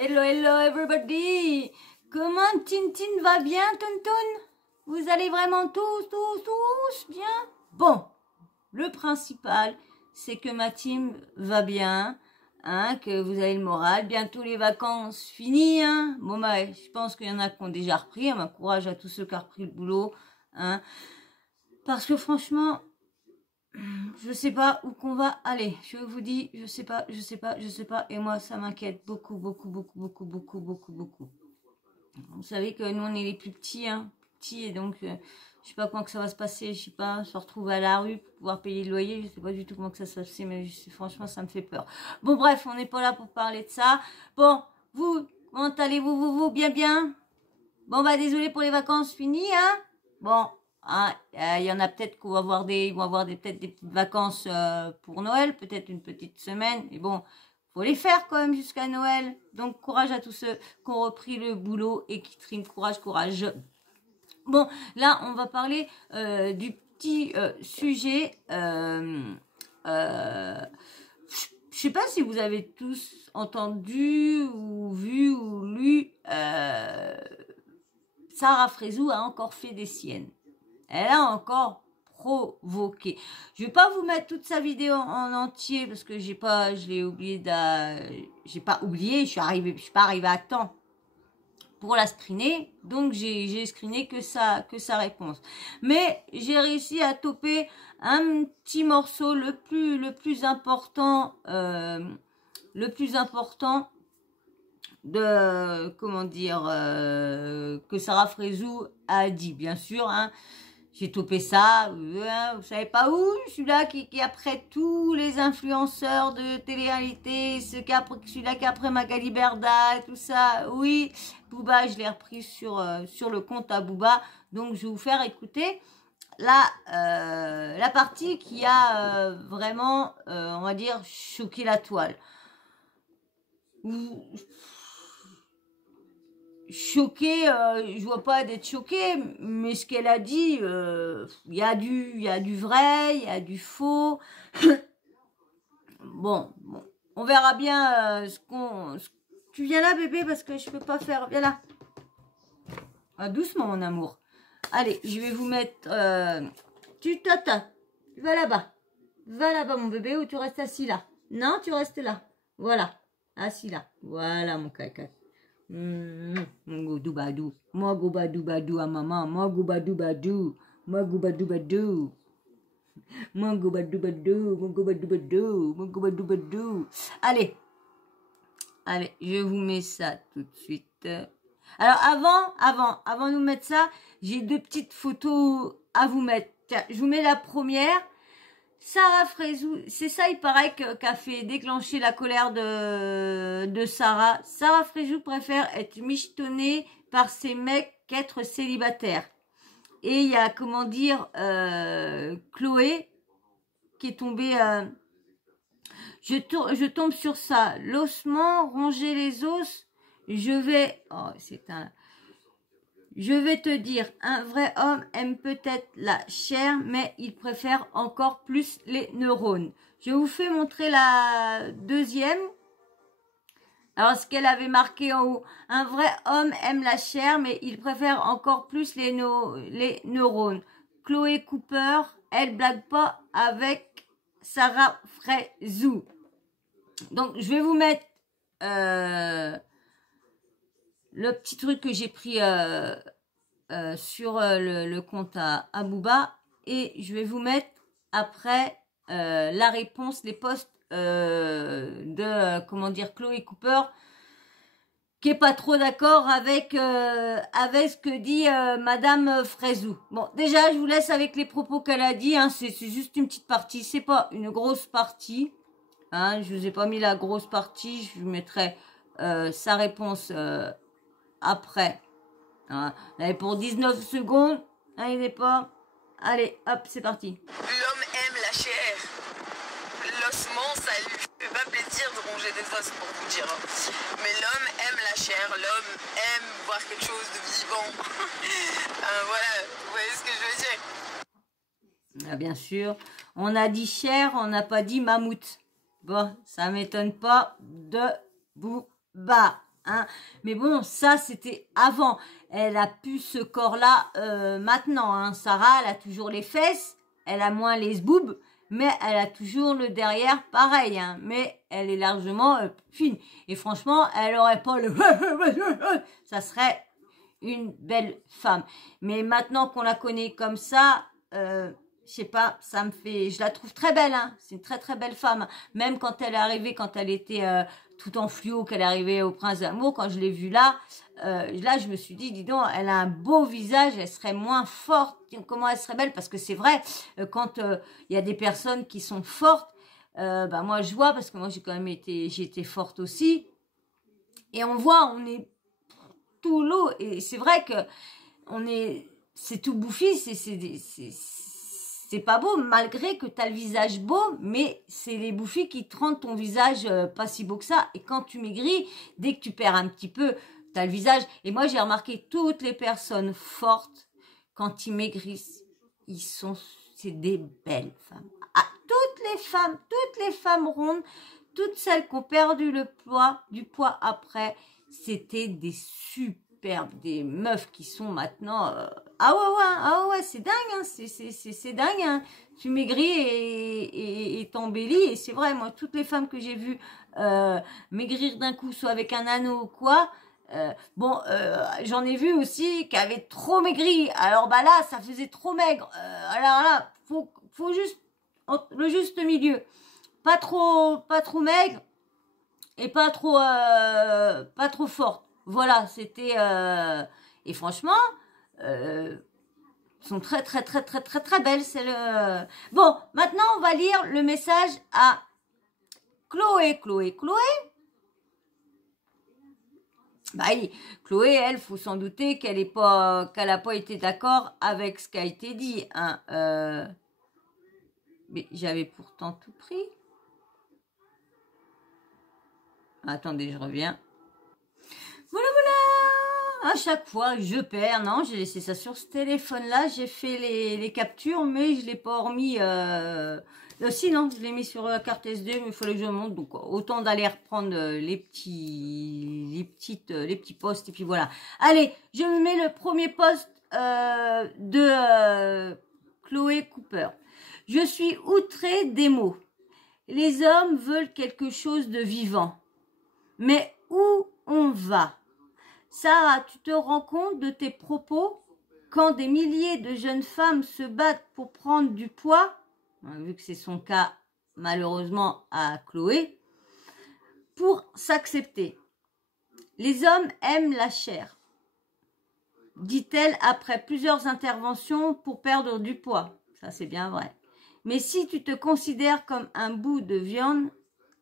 Hello, hello everybody. Comment Tintin va bien, Tonton? Vous allez vraiment tous bien? Bon, le principal, c'est que ma team va bien, hein, que vous avez le moral. Bientôt les vacances finies, hein. Bon, bah, je pense qu'il y en a qui ont déjà repris. Hein, courage à tous ceux qui ont repris le boulot, hein. Parce que franchement, je sais pas où qu'on va aller. Je vous dis, je sais pas. Et moi, ça m'inquiète beaucoup. Vous savez que nous, on est les plus petits, hein. Petits, et donc, je sais pas comment que ça va se passer. Je sais pas, se retrouver à la rue pour pouvoir payer le loyer. Je sais pas du tout comment que ça se passe, mais franchement, ça me fait peur. Bon, bref, on n'est pas là pour parler de ça. Bon, vous, comment allez-vous, bien? Bon, bah, désolé pour les vacances finies, hein. Bon. Ah, il y en a peut-être qu'on va avoir peut-être des petites vacances pour Noël, peut-être une petite semaine. Et bon, faut les faire quand même jusqu'à Noël. Donc courage à tous ceux qui ont repris le boulot et qui triment. Courage. Bon, là on va parler du petit sujet. Je sais pas si vous avez tous entendu ou vu ou lu. Sarah Frézou a encore fait des siennes. Elle a encore provoqué. Je vais pas vous mettre toute sa vidéo en entier parce que j'ai pas oublié, je suis pas arrivée à temps pour la screener, donc j'ai screené que sa réponse. Mais j'ai réussi à toper un petit morceau le plus important de comment dire que Sarah Frézou a dit, bien sûr, hein. J'ai topé ça, vous savez pas où, celui-là qui est après tous les influenceurs de télé-réalité, celui-là qui est après Magali Berda et tout ça, oui, Booba, je l'ai repris sur le compte à Booba, donc je vais vous faire écouter la partie qui a vraiment, on va dire, choqué la toile. Choquée, je vois pas d'être choquée, mais ce qu'elle a dit, il y a du vrai, il y a du faux. Bon, on verra bien Tu viens là, bébé, parce que je peux pas faire. Viens là. Ah, doucement, mon amour. Allez, je vais vous mettre. Tu vas là-bas. Va là-bas, mon bébé, ou tu restes assis là. Non, tu restes là. Voilà, assis là. Voilà, mon caca. Mon goudou-badou, moi goubadou-badou à maman, moi goubadou-badou, moi goubadou-badou, moi goubadou-badou, moi goubadou-badou, moi goubadou-badou. Allez, je vous mets ça tout de suite. Alors avant de vous mettre ça, j'ai deux petites photos à vous mettre. Tiens, je vous mets la première. Sarah Frézou, c'est ça, il paraît qu'a fait déclencher la colère de Sarah. Sarah Frézou préfère être michetonnée par ses mecs qu'être célibataire. Et il y a, comment dire, Chloé qui est tombée... je tombe sur ça. L'ossement, ronger les os, je vais... Oh, c'est un... Je vais te dire, un vrai homme aime peut-être la chair, mais il préfère encore plus les neurones. Je vous fais montrer la deuxième. Alors, ce qu'elle avait marqué en haut, un vrai homme aime la chair, mais il préfère encore plus les neurones. Chloé Cooper, elle blague pas avec Sarah Frézou. Donc, je vais vous mettre le petit truc que j'ai pris... sur le compte à Booba, et je vais vous mettre après la réponse, les posts de comment dire, Chloé Cooper, qui est pas trop d'accord avec ce que dit Madame Frézou. Bon, déjà je vous laisse avec les propos qu'elle a dit, hein, c'est juste une petite partie, c'est pas une grosse partie, hein, je vous ai pas mis la grosse partie, je vous mettrai sa réponse après. Hein, là, pour 19 secondes, hein, il n'est pas... Allez, hop, c'est parti. L'homme aime la chair. L'ossement, ça lui fait pas plaisir de ronger des os, pour vous dire. Mais l'homme aime la chair, l'homme aime voir quelque chose de vivant. Voilà, vous voyez ce que je veux dire? Ah, bien sûr, on a dit chair, on n'a pas dit mammouth. Bon, ça m'étonne pas de Booba. hein. Mais bon, ça, c'était avant. Elle a plus ce corps-là maintenant, hein. Sarah, elle a toujours les fesses, elle a moins les boobs, mais elle a toujours le derrière pareil, hein. Mais elle est largement fine. Et franchement, elle aurait pas le... ça serait une belle femme. Mais maintenant qu'on la connaît comme ça, je sais pas, ça me fait... Je la trouve très belle, hein. C'est une très très belle femme. Même quand elle est arrivée, quand elle était tout en fluo, qu'elle est arrivée au Prince d'Amour, quand je l'ai vue là, je me suis dit, dis donc, elle a un beau visage, elle serait moins forte. Comment elle serait belle? Parce que c'est vrai, quand il y a des personnes qui sont fortes, bah moi je vois, parce que moi j'ai quand même j'ai été forte aussi, et on voit, on est tout lot, et c'est vrai que c'est tout bouffi, c'est pas beau, malgré que tu as le visage beau, mais c'est les bouffis qui te rendent ton visage pas si beau que ça. Et quand tu maigris, dès que tu perds un petit peu, tu as le visage. Et moi, j'ai remarqué toutes les personnes fortes, quand ils maigrissent, c'est des belles femmes. Ah, toutes les femmes rondes, toutes celles qui ont perdu du poids après, c'était des superbes, des meufs qui sont maintenant... ah ouais, c'est dingue, hein, c'est dingue, hein. Tu maigris et t'embellis, et c'est vrai, moi, toutes les femmes que j'ai vues maigrir d'un coup, soit avec un anneau ou quoi, j'en ai vu aussi qui avaient trop maigri, alors bah là, ça faisait trop maigre, alors là, faut juste, le juste milieu, pas trop maigre, et pas trop forte. Voilà, c'était... et franchement, sont très, très, très, très, très, très belles. Bon, maintenant, on va lire le message à Chloé. Chloé. Bah oui, Chloé, elle, faut s'en douter qu'elle a pas été d'accord avec ce qui a été dit. Hein. Mais j'avais pourtant tout pris. Attendez, je reviens. Voilà. À chaque fois, je perds. Non, j'ai laissé ça sur ce téléphone-là. J'ai fait les captures, mais je ne l'ai pas remis. Si, non, je l'ai mis sur la carte SD, mais il fallait que je monte. Donc, autant d'aller reprendre les petits posts. Et puis voilà. Allez, je me mets le premier post de Chloé Cooper. Je suis outrée des mots. Les hommes veulent quelque chose de vivant. Mais où on va? Sarah, tu te rends compte de tes propos? Quand des milliers de jeunes femmes se battent pour prendre du poids, vu que c'est son cas malheureusement à Chloé, pour s'accepter. Les hommes aiment la chair, dit-elle après plusieurs interventions pour perdre du poids. Ça, c'est bien vrai. Mais si tu te considères comme un bout de viande,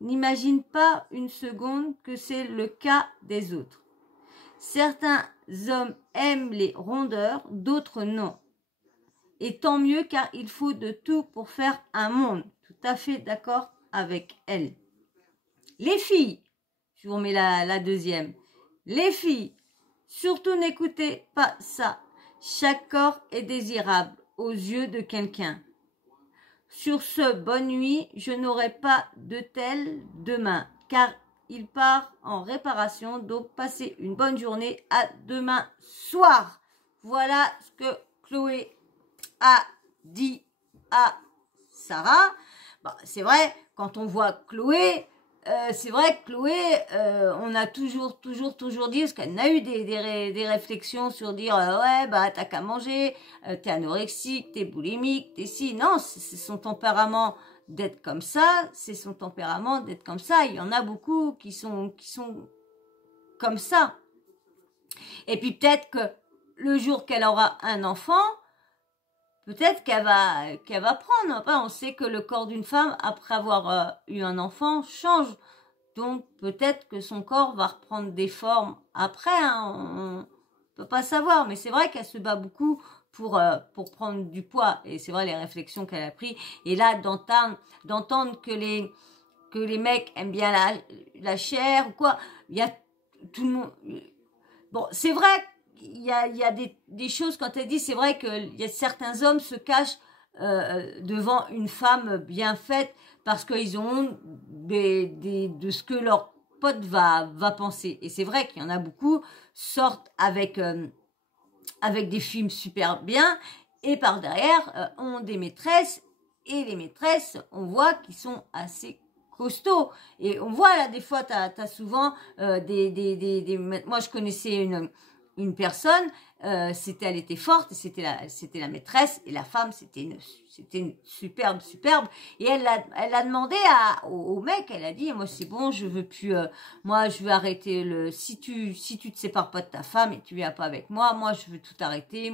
n'imagine pas une seconde que c'est le cas des autres. Certains hommes aiment les rondeurs, d'autres non. Et tant mieux car il faut de tout pour faire un monde. Tout à fait d'accord avec elle. Les filles, je vous remets la deuxième. Les filles, surtout n'écoutez pas ça. Chaque corps est désirable aux yeux de quelqu'un. Sur ce, bonne nuit, je n'aurai pas de tel demain car il part en réparation, donc passez une bonne journée, à demain soir. Voilà ce que Chloé a dit à Sarah. Bon, c'est vrai, quand on voit Chloé, c'est vrai que Chloé, on a toujours dit, parce qu'elle a eu des réflexions sur dire, ouais, bah t'as qu'à manger, t'es anorexique, t'es boulimique, t'es si. Non, c'est son tempérament d'être comme ça, c'est son tempérament d'être comme ça. Il y en a beaucoup qui sont comme ça. Et puis peut-être que le jour qu'elle aura un enfant, peut-être qu'elle va prendre. Enfin, on sait que le corps d'une femme, après avoir eu un enfant, change. Donc peut-être que son corps va reprendre des formes après. Hein, on peut pas savoir, mais c'est vrai qu'elle se bat beaucoup pour prendre du poids, et c'est vrai les réflexions qu'elle a prises, et là d'entendre que les mecs aiment bien la chair ou quoi, il y a tout le monde, bon c'est vrai, il y a des choses, quand elle dit, c'est vrai qu'il y a certains hommes se cachent devant une femme bien faite parce qu'ils ont honte de ce que leur pote va penser. Et c'est vrai qu'il y en a beaucoup, sortent avec des films super bien, et par derrière, ont des maîtresses, et les maîtresses, on voit qu'ils sont assez costauds. Et on voit là, des fois, t'as souvent moi, je connaissais une personne, elle était forte, c'était la maîtresse, et la femme, c'était une superbe, et elle a demandé au mec, elle a dit, moi c'est bon, je veux plus, moi je veux arrêter si tu te sépares pas de ta femme et tu viens pas avec moi je veux tout arrêter,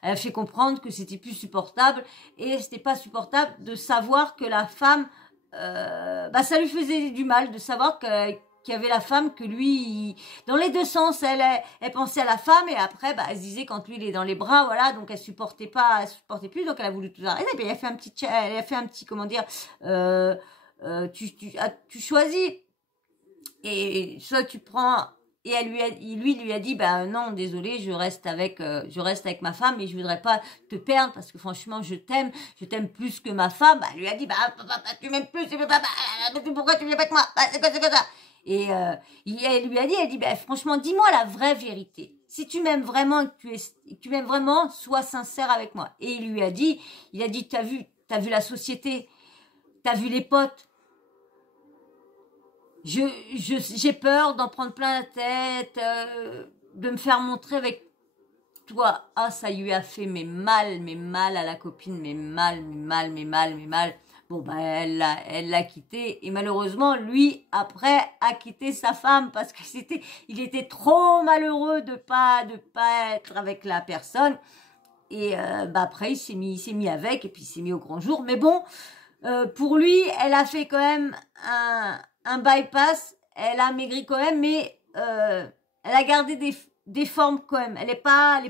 elle a fait comprendre que c'était plus supportable, et c'était pas supportable de savoir que la femme, ça lui faisait du mal de savoir qu'il y avait la femme, que lui, dans les deux sens, elle pensait à la femme, et après, elle se disait, quand lui, il est dans les bras, voilà, donc elle supportait plus, donc elle a voulu tout arrêter, et puis elle a fait un petit, comment dire, tu choisis, et soit tu prends, et lui lui a dit, non, désolé, je reste avec ma femme, et je voudrais pas te perdre, parce que franchement, je t'aime plus que ma femme. Elle lui a dit, tu m'aimes plus, pourquoi tu viens avec moi? C'est quoi ça? Et elle lui a dit, franchement, dis-moi la vraie vérité. Si tu m'aimes vraiment, tu m'aimes vraiment, sois sincère avec moi. Et il lui a dit, t'as vu la société, t'as vu les potes. J'ai peur d'en prendre plein la tête, de me faire montrer avec toi. Ah, ça lui a fait mal à la copine, mais mal. Bon, elle l'a quitté, et malheureusement, lui, après, a quitté sa femme, parce que il était trop malheureux de pas être avec la personne. Et, après, il s'est mis avec, et puis il s'est mis au grand jour. Mais bon, pour lui, elle a fait quand même un bypass, elle a maigri quand même, mais elle a gardé des formes quand même. Elle n'est pas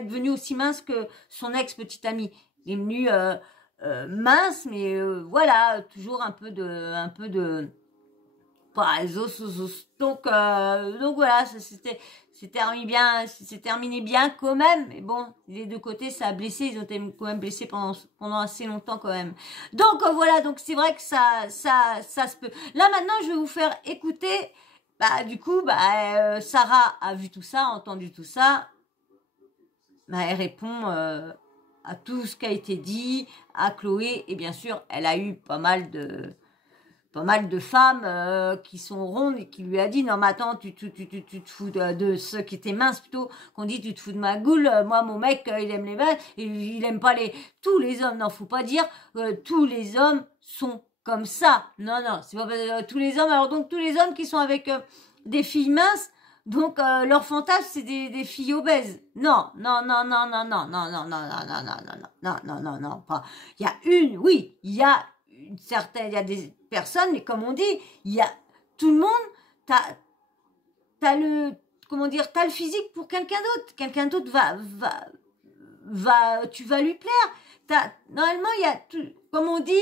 devenue aussi mince que son ex petite amie. Elle est venue mince, mais voilà, toujours un peu de pas les os. Donc voilà, ça c'est terminé bien quand même, mais bon, les deux côtés ça a blessé, ils ont été quand même blessés pendant assez longtemps quand même. Donc voilà, donc c'est vrai que ça se peut. Là maintenant, je vais vous faire écouter, du coup, Sarah a vu tout ça, entendu tout ça, elle répond à tout ce qui a été dit à Chloé, et bien sûr, elle a eu pas mal de femmes qui sont rondes, et qui lui a dit, non mais attends, tu te fous de ceux qui étaient minces plutôt, qu'on dit, tu te fous de ma goule, moi mon mec il aime les minces, et il aime pas tous les hommes, non, faut pas dire tous les hommes sont comme ça, non, c'est pas tous les hommes. Alors donc tous les hommes qui sont avec des filles minces, donc leur fantasme c'est des filles obèses. Non, pas. Il y a il y a des personnes, mais comme on dit, il y a tout le monde, t'as le physique pour quelqu'un d'autre tu vas lui plaire. Normalement, il y a tout, comme on dit,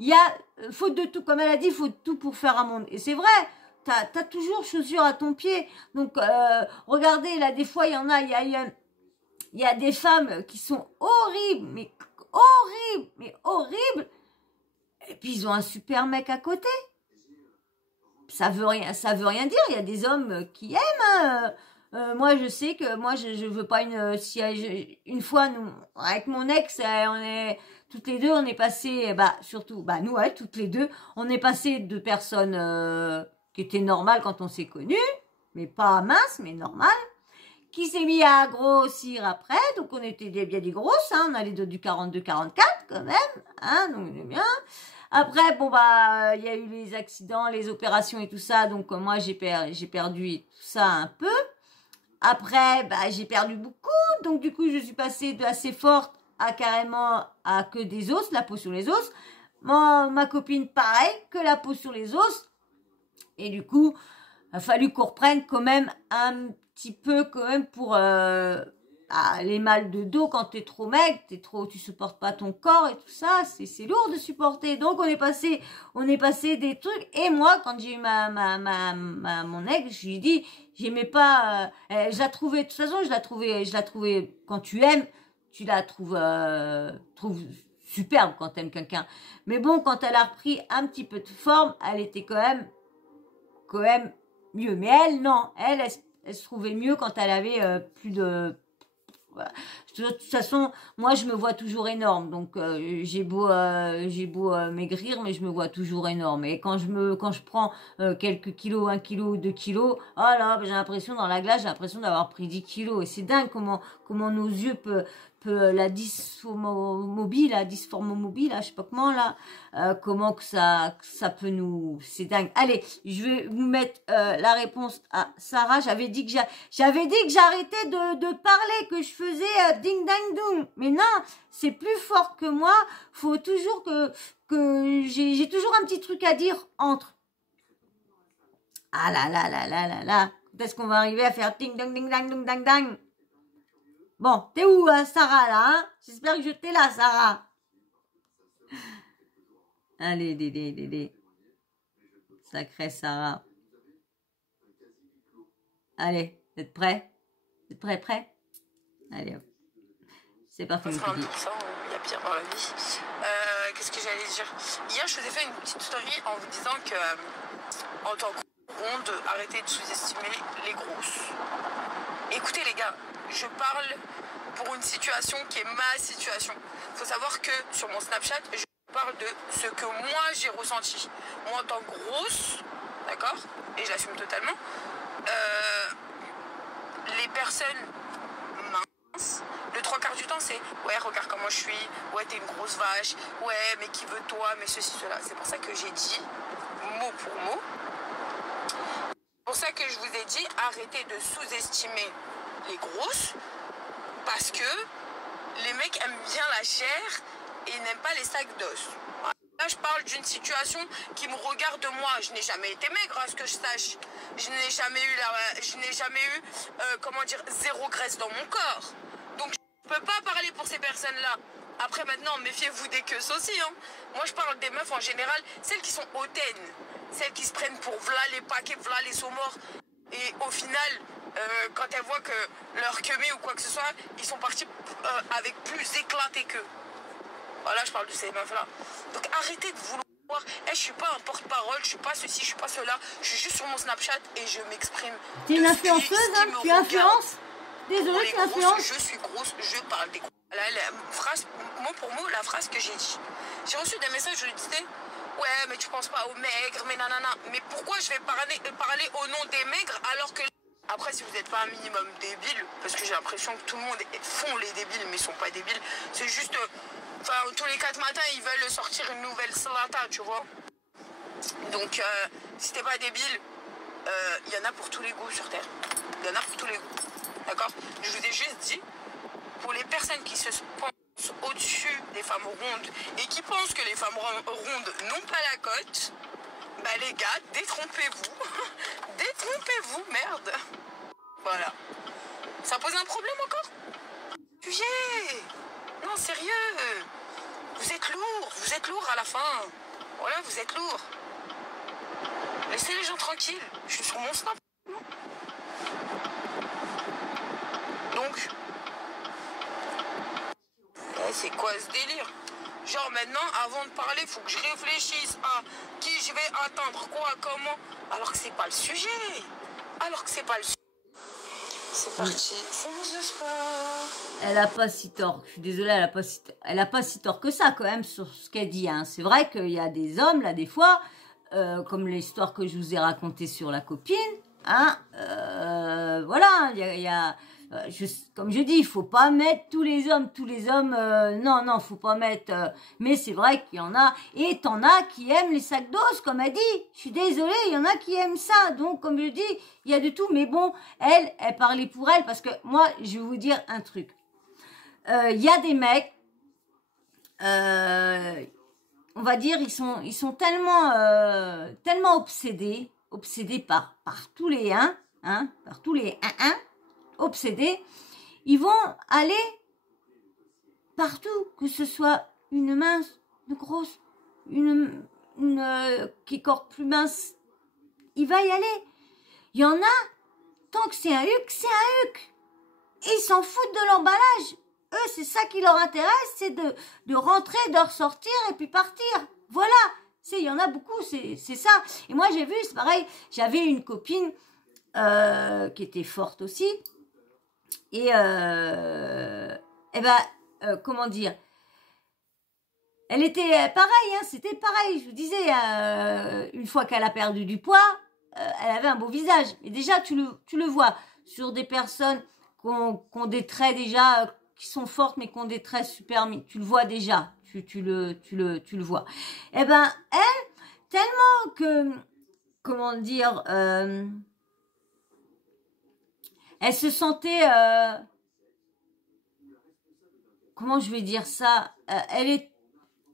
il y a faute de tout, comme elle a dit, faut de tout pour faire un monde. Et c'est vrai, t'as toujours chaussures à ton pied. Donc regardez, là des fois il y a des femmes qui sont horribles, mais horribles. Et puis ils ont un super mec à côté. Ça veut rien dire. Il y a des hommes qui aiment. Moi, je sais que je veux pas une fois, nous, avec mon ex, on est toutes les deux, on est passé, surtout, nous, toutes les deux, on est passé de personnes qui étaient normales quand on s'est connus, mais pas minces, mais normales, qui s'est mis à grossir après. Donc on était bien des grosses, on allait du 42-44 quand même, donc on est bien. Après, il y a eu les accidents, les opérations et tout ça, donc moi j'ai perdu tout ça un peu. Après, j'ai perdu beaucoup, donc du coup je suis passée de assez forte à carrément à que des os, la peau sur les os. Ma copine pareil, que la peau sur les os. Et du coup, il a fallu qu'on reprenne quand même un petit peu quand même pour les mal de dos quand t'es trop maigre, tu supportes pas ton corps et tout ça, c'est lourd de supporter. Donc on est passé des trucs. Et moi, quand j'ai eu mon ex, je lui ai dit, j'aimais pas, je la trouvais, de toute façon, je la trouvais quand tu aimes, tu la trouves superbe quand t'aimes quelqu'un. Mais bon, quand elle a repris un petit peu de forme, elle était quand même quand même mieux. Mais elle, non. Elle se trouvait mieux quand elle avait plus de... Voilà. De toute façon, moi, je me vois toujours énorme. Donc, j'ai beau maigrir, mais je me vois toujours énorme. Et quand je prends quelques kilos, 1 kilo, 2 kilos, oh là, j'ai l'impression, dans la glace, j'ai l'impression d'avoir pris 10 kilos. Et c'est dingue comment nos yeux peut la dysformomobile, là, je sais pas comment, là, comment que ça peut nous... C'est dingue. Allez, je vais vous mettre la réponse à Sarah. J'avais dit que j'arrêtais de parler, que je faisais ding dang dong. Mais non, c'est plus fort que moi. Faut toujours que j'ai toujours un petit truc à dire entre. Ah là là là là là là. Quand est-ce qu'on va arriver à faire ding dong ding dang dong dang dang? Bon, t'es où, hein, Sarah, là, hein? J'espère que je t'ai là, Sarah. Allez, Dédé. Sacrée Sarah. Allez, vous êtes prêts? Vous êtes prêts? Allez, hop. C'est parti, mon petit. Il y a pire dans la vie. Qu'est-ce que j'allais dire? Hier, je vous ai fait une petite story en vous disant que, en tant que ronde, arrêtez de sous-estimer les grosses. Écoutez, les gars, je parle pour une situation qui est ma situation. Il faut savoir que sur mon Snapchat, je parle de ce que moi j'ai ressenti. Moi, en tant que grosse, d'accord, et je l'assume totalement, les personnes minces, le 3/4 du temps, c'est ouais, regarde comment je suis, ouais, t'es une grosse vache, ouais, mais qui veut toi, mais ceci, cela. C'est pour ça que j'ai dit mot pour mot. C'est pour ça que je vous ai dit arrêtez de sous-estimer les grosses, parce que les mecs aiment bien la chair et n'aiment pas les sacs d'os. Là, je parle d'une situation qui me regarde moi. Je n'ai jamais été maigre, à ce que je sache. Je n'ai jamais eu, comment dire, zéro graisse dans mon corps. Donc, je ne peux pas parler pour ces personnes-là. Après, maintenant, méfiez-vous des queues aussi. Hein. Moi, je parle des meufs en général, celles qui sont hautaines, celles qui se prennent pour v'là les paquets, v'là les saumors. Et au final, quand elles voient que leur queue ou quoi que ce soit, ils sont partis avec plus éclaté qu'eux. Voilà, je parle de ces meufs-là. Donc arrêtez de vouloir... je suis pas un porte-parole, je suis pas ceci, je suis pas cela. Je suis juste sur mon Snapchat et je m'exprime. T'es une influenceuse, hein? Tu influences? Désolée, tu influences. Je suis grosse, je parle des grosses. La phrase, mot pour mot, la phrase que j'ai dit. J'ai reçu des messages, je lui disais... Ouais, mais tu penses pas aux maigres, mais nanana. Mais pourquoi je vais parler au nom des maigres alors que... Après, si vous n'êtes pas un minimum débile, parce que j'ai l'impression que tout le monde font les débiles, mais ils sont pas débiles. C'est juste... Enfin, tous les 4 matins, ils veulent sortir une nouvelle salata, tu vois. Donc, si t'es pas débile, il y en a pour tous les goûts sur Terre. Il y en a pour tous les goûts. D'accord? Je vous ai juste dit, pour les personnes qui se pensent au-dessus des femmes rondes et qui pensent que les femmes rondes n'ont pas la cote, bah les gars, détrompez-vous. Détrompez-vous, merde. Voilà. Ça pose un problème encore? Sujet. Non, sérieux. Vous êtes lourd à la fin. Voilà, vous êtes lourd. Laissez les gens tranquilles. Je suis sur mon snap. Donc, c'est quoi ce délire? Genre maintenant, avant de parler, il faut que je réfléchisse à qui je vais attendre, quoi, comment. Alors que c'est pas le sujet. C'est parti. Séance de sport. Elle a pas si tort. Je suis désolée, elle a pas si tort que ça quand même sur ce qu'elle dit. Hein. C'est vrai qu'il y a des hommes là des fois, comme l'histoire que je vous ai racontée sur la copine. Hein, voilà, il y a comme je dis, il faut pas mettre tous les hommes, non, faut pas mettre, mais c'est vrai qu'il y en a, et t'en as qui aiment les sacs d'os, comme elle dit, je suis désolée, il y en a qui aiment ça, donc comme je dis, il y a de tout, mais bon, elle parlait pour elle, parce que moi, je vais vous dire un truc, il y a des mecs, on va dire, ils sont tellement obsédés par tous les par tous les obsédés, ils vont aller partout, que ce soit une mince, une grosse, une qui est encore plus mince, il va y aller. Il y en a, tant que c'est un huc, c'est un huc. Et ils s'en foutent de l'emballage. Eux, c'est ça qui leur intéresse, c'est de rentrer, de ressortir et puis partir. Voilà, Il y en a beaucoup, c'est ça. Et moi, j'ai vu, c'est pareil, j'avais une copine qui était forte aussi. Et comment dire, elle était pareil, hein, c'était pareil. Je vous disais, une fois qu'elle a perdu du poids, elle avait un beau visage. Et déjà, tu le vois sur des personnes qui ont des traits déjà, qui sont fortes, mais qui ont des traits super, tu le vois déjà. Tu le vois. Eh ben, elle, tellement que, comment dire, elle se sentait, comment je vais dire ça, elle est,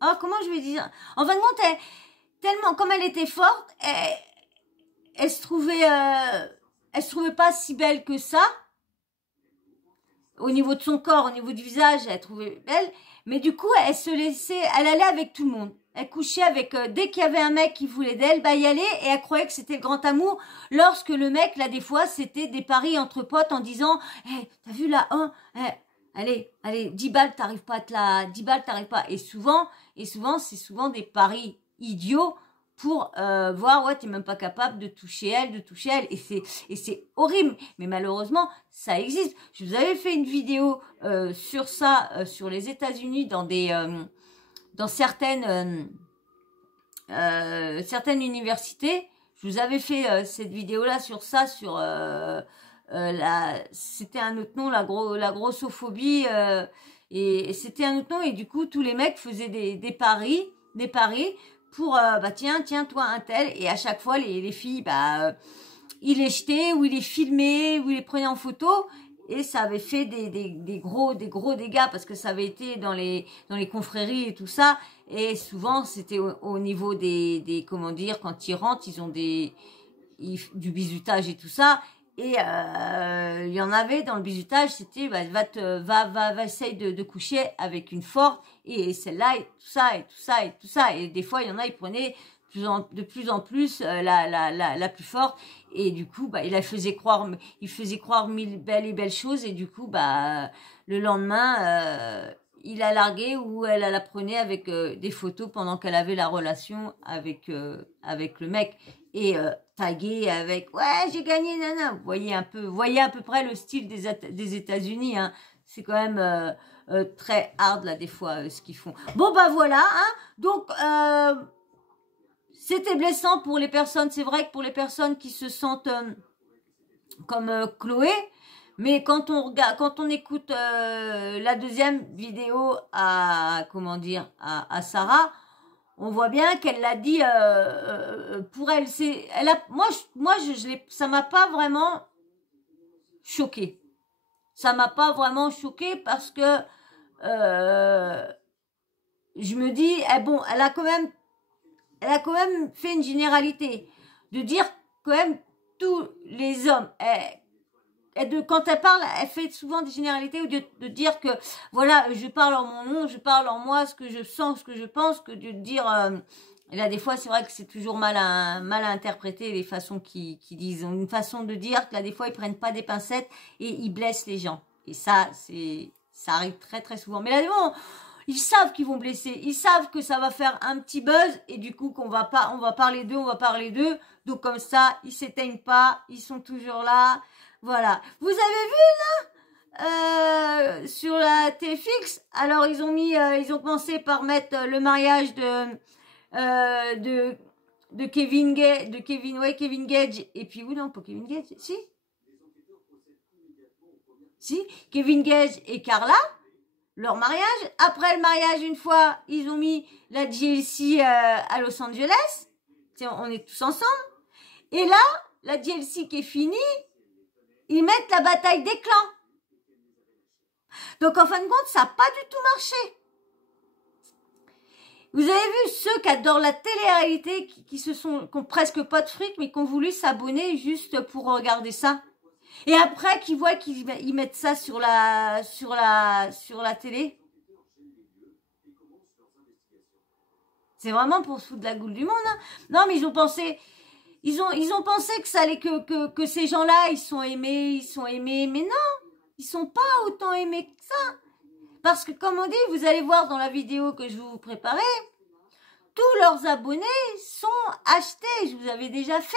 oh, comment je vais dire, en fin de compte, tellement, comme elle était forte, elle se trouvait pas si belle que ça. Au niveau de son corps, au niveau du visage, elle trouvait belle. Mais du coup, elle allait avec tout le monde. Elle couchait avec, dès qu'il y avait un mec qui voulait d'elle, bah, y allait, et elle croyait que c'était le grand amour. Lorsque le mec, là, des fois, c'était des paris entre potes en disant, hey, t'as vu là, allez, 10 balles, t'arrives pas à te la, 10 balles, t'arrives pas. Et souvent, c'est souvent des paris idiots pour voir, ouais, t'es même pas capable de toucher elle. Et c'est horrible. Mais malheureusement, ça existe. Je vous avais fait une vidéo sur ça, sur les États-Unis, dans certaines universités. Je vous avais fait cette vidéo-là sur ça, sur c'était un autre nom, la grossophobie, et c'était un autre nom. Et du coup, tous les mecs faisaient des paris pour bah tiens toi un tel, et à chaque fois les filles ils les jetaient ou ils les filmaient ou ils les prenaient en photo, et ça avait fait des gros dégâts parce que ça avait été dans les confréries et tout ça. Et souvent c'était au niveau des comment dire, quand ils rentrent, ils ont du bizutage et tout ça. Et il y en avait dans le bizutage, c'était va essayer de coucher avec une forte, et celle-là, et tout ça. Et des fois, il y en a, ils prenaient de plus en plus la plus forte. Et du coup, il faisait croire mille belles choses. Et du coup, le lendemain, il la larguait, ou elle la prenait avec des photos pendant qu'elle avait la relation avec le mec. Et tagué avec, ouais, j'ai gagné, nana. Voyez à peu près le style des États-Unis, hein. C'est quand même très hard, là, des fois, ce qu'ils font. Bon, voilà, hein. Donc, c'était blessant pour les personnes. C'est vrai que pour les personnes qui se sentent comme Chloé, mais quand on écoute la deuxième vidéo à Sarah, on voit bien qu'elle l'a dit pour elle. Ça m'a pas vraiment choquée. Ça m'a pas vraiment choquée parce que je me dis, bon, elle a quand même fait une généralité de dire quand même tous les hommes. Quand elle parle, elle fait souvent des généralités, au lieu de dire que, voilà, je parle en mon nom, je parle en moi, ce que je sens, ce que je pense, que de dire, et là, des fois, c'est vrai que c'est toujours mal à interpréter les façons qu'ils disent. Ils ont une façon de dire que là, des fois, ils prennent pas des pincettes et ils blessent les gens. Et ça arrive très, très souvent. Mais là, bon, ils savent qu'ils vont blesser. Ils savent que ça va faire un petit buzz, et du coup, on va parler d'eux. Donc, comme ça, ils s'éteignent pas, ils sont toujours là. Voilà. Vous avez vu là sur la TFX, alors ils ont pensé par mettre le mariage de Kevin Gage, et puis oui, non, pas Kevin Gage, si Kevin Gage et Carla, leur mariage. Après le mariage, une fois, ils ont mis la JLC à Los Angeles. On est tous ensemble. Et là, la JLC qui est finie, ils mettent la bataille des clans. Donc, en fin de compte, ça n'a pas du tout marché. Vous avez vu ceux qui adorent la télé-réalité, qui ont presque pas de fric, mais qui ont voulu s'abonner juste pour regarder ça. Et après, qui voient qu'ils mettent ça sur la télé. C'est vraiment pour se foutre de la gueule du monde, hein. Non, mais ils ont pensé que ça allait que ces gens-là, ils sont aimés, mais non, ils sont pas autant aimés que ça. Parce que, comme on dit, vous allez voir dans la vidéo que je vais vous préparer, tous leurs abonnés sont achetés. Je vous avais déjà fait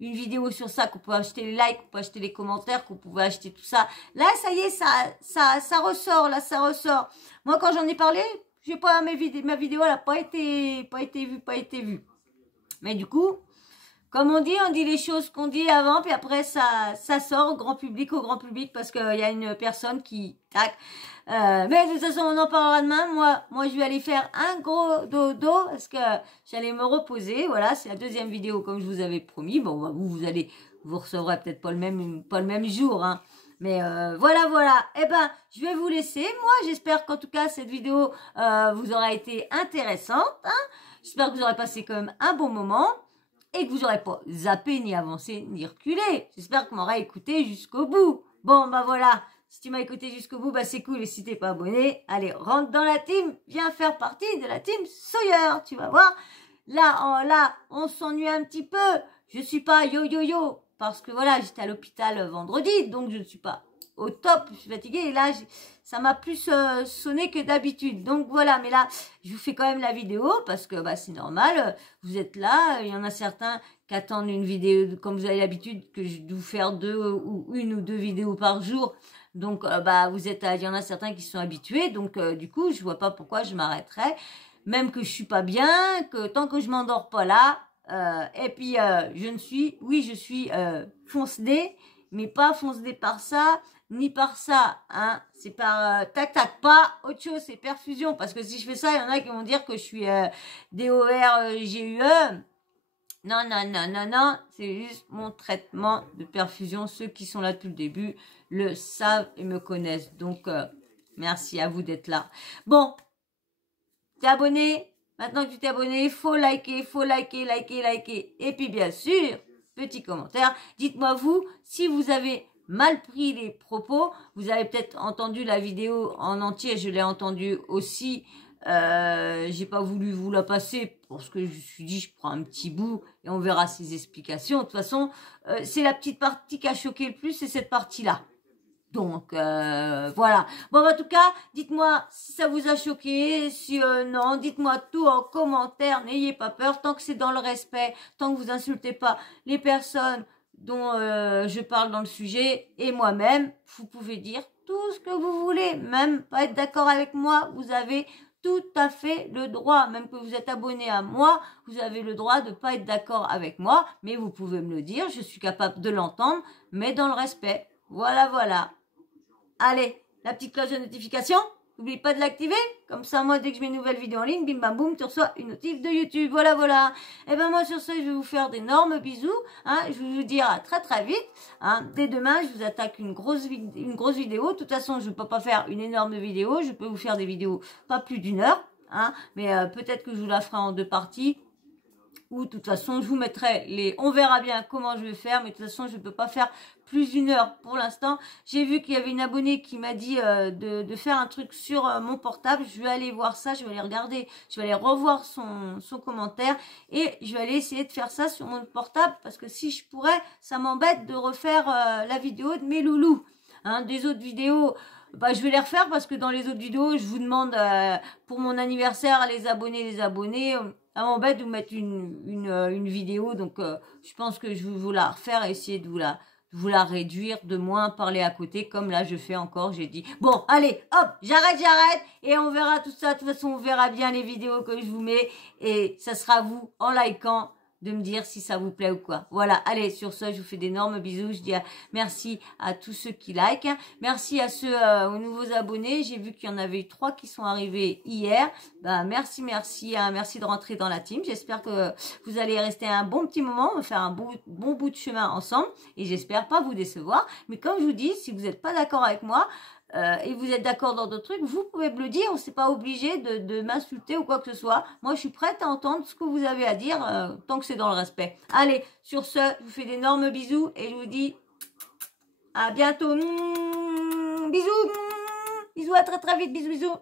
une vidéo sur ça, qu'on pouvait acheter les likes, qu'on pouvait acheter les commentaires, qu'on pouvait acheter tout ça. Là, ça y est, ça ressort, là, ça ressort. Moi, quand j'en ai parlé, j'ai pas, ma vidéo, elle n'a pas été vue. Mais du coup, comme on dit les choses qu'on dit avant, puis après, ça sort au grand public, parce qu'il y a une personne qui, tac. Mais de toute façon, on en parlera demain. Moi, je vais aller faire un gros dodo, parce que j'allais me reposer. Voilà, c'est la deuxième vidéo, comme je vous avais promis. Bon, bah, vous recevrez peut-être pas le même jour, hein. Mais voilà. Eh ben, je vais vous laisser. Moi, j'espère qu'en tout cas, cette vidéo vous aura été intéressante, hein. J'espère que vous aurez passé quand même un bon moment. Et que vous n'aurez pas zappé, ni avancé, ni reculé. J'espère que vous m'aurez écouté jusqu'au bout. Bon, bah voilà. Si tu m'as écouté jusqu'au bout, bah c'est cool. Et si t'es pas abonné, allez, rentre dans la team. Viens faire partie de la team Sawyer. Tu vas voir. Là, on s'ennuie un petit peu. Je suis pas yo. Parce que voilà, j'étais à l'hôpital vendredi. Donc, je ne suis pas au top. Je suis fatiguée. Et là, ça m'a plus sonné que d'habitude. Donc voilà, mais là, je vous fais quand même la vidéo parce que bah, c'est normal. Vous êtes là. Il y en a certains qui attendent une vidéo, comme vous avez l'habitude, que je dois faire une ou deux vidéos par jour. Donc, bah, il y en a certains qui sont habitués. Donc, du coup, je vois pas pourquoi je m'arrêterais. Même que je suis pas bien, que tant que je m'endors pas là. Et puis, je suis fonce-dé, mais pas fonce-dé par ça, ni par ça, hein. C'est par tac, pas autre chose, c'est perfusion. Parce que si je fais ça, il y en a qui vont dire que je suis DORGUE. Non, c'est juste mon traitement de perfusion. Ceux qui sont là depuis le début le savent et me connaissent. Donc, merci à vous d'être là. Bon, t'es abonné? Maintenant que tu t'es abonné, faut liker. Et puis, bien sûr, petit commentaire, dites-moi vous, si vous avez mal pris les propos, vous avez peut-être entendu la vidéo en entier, je l'ai entendue aussi. J'ai pas voulu vous la passer parce que je me suis dit je prends un petit bout et on verra ses explications. De toute façon, c'est la petite partie qui a choqué le plus, c'est cette partie-là. Donc, voilà. Bon, en tout cas, dites-moi si ça vous a choqué, si non, dites-moi tout en commentaire, n'ayez pas peur, tant que c'est dans le respect, tant que vous insultez pas les personnes dont je parle dans le sujet, et moi-même, vous pouvez dire tout ce que vous voulez, même pas être d'accord avec moi, vous avez tout à fait le droit, même que vous êtes abonné à moi, vous avez le droit de pas être d'accord avec moi, mais vous pouvez me le dire, je suis capable de l'entendre, mais dans le respect. Voilà. Allez, la petite cloche de notification, n'oublie pas de l'activer, comme ça moi dès que je mets une nouvelle vidéo en ligne, bim bam boum, tu reçois une notif de YouTube, voilà. Et ben moi sur ce, je vais vous faire d'énormes bisous, hein, je vais vous dire à très vite, hein, dès demain je vous attaque une grosse vidéo, de toute façon je ne peux pas faire une énorme vidéo, je peux vous faire des vidéos pas plus d'1 heure, hein, mais peut-être que je vous la ferai en 2 parties, ou de toute façon je vous mettrai on verra bien comment je vais faire, mais de toute façon je ne peux pas faire plus d'1 heure pour l'instant. J'ai vu qu'il y avait une abonnée qui m'a dit de faire un truc sur mon portable, je vais aller voir ça, je vais aller regarder, je vais aller revoir son commentaire et je vais aller essayer de faire ça sur mon portable parce que si je pourrais, ça m'embête de refaire la vidéo de mes loulous, hein, des autres vidéos. Bah, je vais les refaire parce que dans les autres vidéos, je vous demande pour mon anniversaire les abonnés, ça m'embête de vous mettre une vidéo, donc je pense que je vais vous la refaire et essayer de vous la réduire, de moins parler à côté, comme là je fais encore, j'ai dit, bon, allez, hop, j'arrête, et on verra tout ça, de toute façon, on verra bien les vidéos que je vous mets, et ça sera vous, en likant, de me dire si ça vous plaît ou quoi. Voilà, allez, sur ce, je vous fais d'énormes bisous. Je dis merci à tous ceux qui likent. Merci à ceux, aux nouveaux abonnés. J'ai vu qu'il y en avait eu 3 qui sont arrivés hier. Bah, merci, hein, merci de rentrer dans la team. J'espère que vous allez rester un bon petit moment. On va faire un bon bout de chemin ensemble. Et j'espère pas vous décevoir. Mais comme je vous dis, si vous n'êtes pas d'accord avec moi, et vous êtes d'accord dans d'autres trucs, vous pouvez me le dire, on n'est pas obligé de m'insulter ou quoi que ce soit. Moi, je suis prête à entendre ce que vous avez à dire, tant que c'est dans le respect. Allez, sur ce, je vous fais d'énormes bisous et je vous dis à bientôt. Bisous, à très vite, bisous.